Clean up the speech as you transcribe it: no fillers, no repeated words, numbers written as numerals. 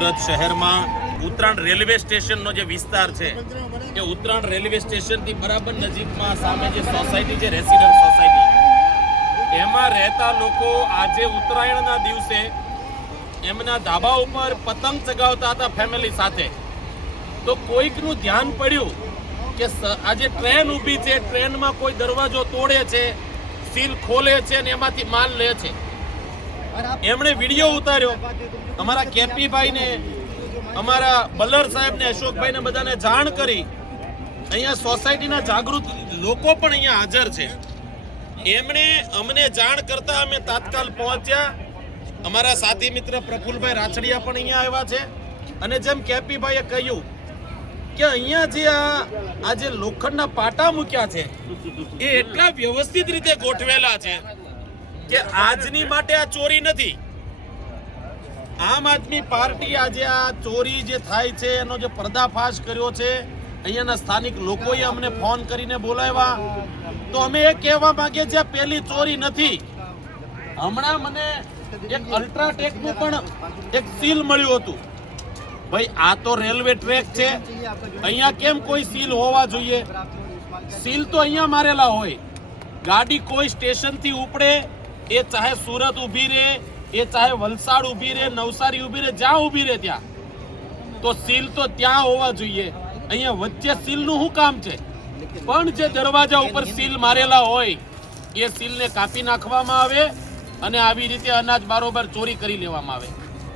સુરત શહેરમાં ઉત્તરાયણ રેલવે સ્ટેશનનો જે વિસ્તાર છે એ ઉત્તરાયણ રેલવે સ્ટેશનથી બરાબર નજીકમાં સામે જે સોસાયટી છે રેસિડન્ટ સોસાયટી, એમાં રહેતા લોકો આજે ઉત્તરાયણના દિવસે એમના ધાબા ઉપર પતંગ ચગાવતા હતા ફેમિલી સાથે. તો કોઈકનું ધ્યાન પડ્યું કે આજે ટ્રેન ઊભી છે, ટ્રેનમાં કોઈ દરવાજો તોડે છે, સીલ ખોલે છે અને એમાંથી માલ લે છે. એમણે વિડીયો ઉતાર્યો. અમારા કેપીભાઈને, અમારા બલ્લર સાહેબને, અશોકભાઈને બધાને જાણ કરી. અહીંયા સોસાયટીના જાગૃત લોકો પણ અહીંયા હાજર છે. એમણે અમને જાણ કરતા અમે તાત્કાલ પહોંચ્યા. અમારા સાથી મિત્ર પ્રફુલભાઈ રાછડિયા પણ અહીંયા આવ્યા છે. અને જેમ કેપીભાઈએ કહ્યું કે અહીંયા જે આ જે લોખંડના પાટા મૂક્યા છે એ એટલા વ્યવસ્થિત રીતે ગોઠવેલા છે કે આજની માટે આ ચોરી નથી. આમ આદમી પાર્ટી આજે આ ચોરી જે થાય છે એનો જે પર્દાફાશ કર્યો છે, અહીંયાના સ્થાનિક લોકોએ અમને ફોન કરીને બોલાવ્યા. તો અમે એ કહેવા માંગીએ છીએ પહેલી ચોરી નથી. હમણાં મને એક અલ્ટ્રાટેકનું પણ એક સીલ મળ્યું હતું. ભાઈ આ તો રેલવે ટ્રેક છે, અહીંયા કેમ કોઈ સીલ હોવા જોઈએ? સીલ તો અહીંયા મારેલા હોય. ગાડી કોઈ સ્ટેશનથી ઉપડે, એ ચાહે સુરત ઊભી રહે, એ ચાહે વલસાડ ઊભી રહે, નવસારી ઊભી રહે, જ્યાં ઊભી રહે ત્યાં, તો સીલ તો ત્યાં હોવા જોઈએ. અહીંયા વચ્ચે સીલનું શું કામ છે? પણ જે દરવાજા ઉપર સીલ મારેલા હોય એ સીલને કાપી નાખવામાં આવે અને આવી રીતે અનાજ બારોબાર ચોરી કરી લેવામાં આવે.